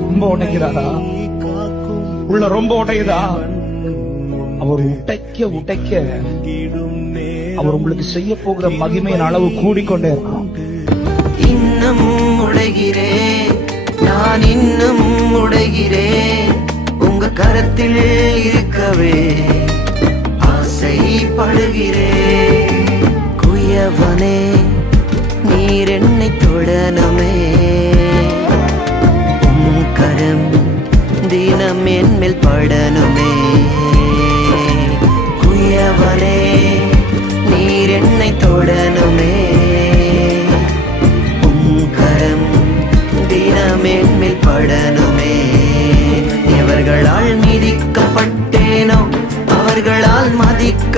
ரொம்ப உடைக்கிறாரா? உள்ள ரொம்ப உடையுதா? அவர் உடைக்க அவர் உங்களுக்கு செய்ய போகிற மகிமையின் அளவு கூடிக்கொண்டே இருக்கும். இன்னும் உடைகிறேன், நான் இன்னும் உடைகிறேன், உங்க கரத்தில் இருக்கவே ஆசைப்படுகிறேன். குயவனே, நீர் என்னை தொடனுமே, உம் கரம் தினம் என் மேல் படனுமே. குயவனே, நீர் என்னை தொடனுமே, உம் கரம் தினம் என் மேல் படனுமே. எவர்களால் மிதிக்கப்பட்டேனோ அவர்களால் மதிக்க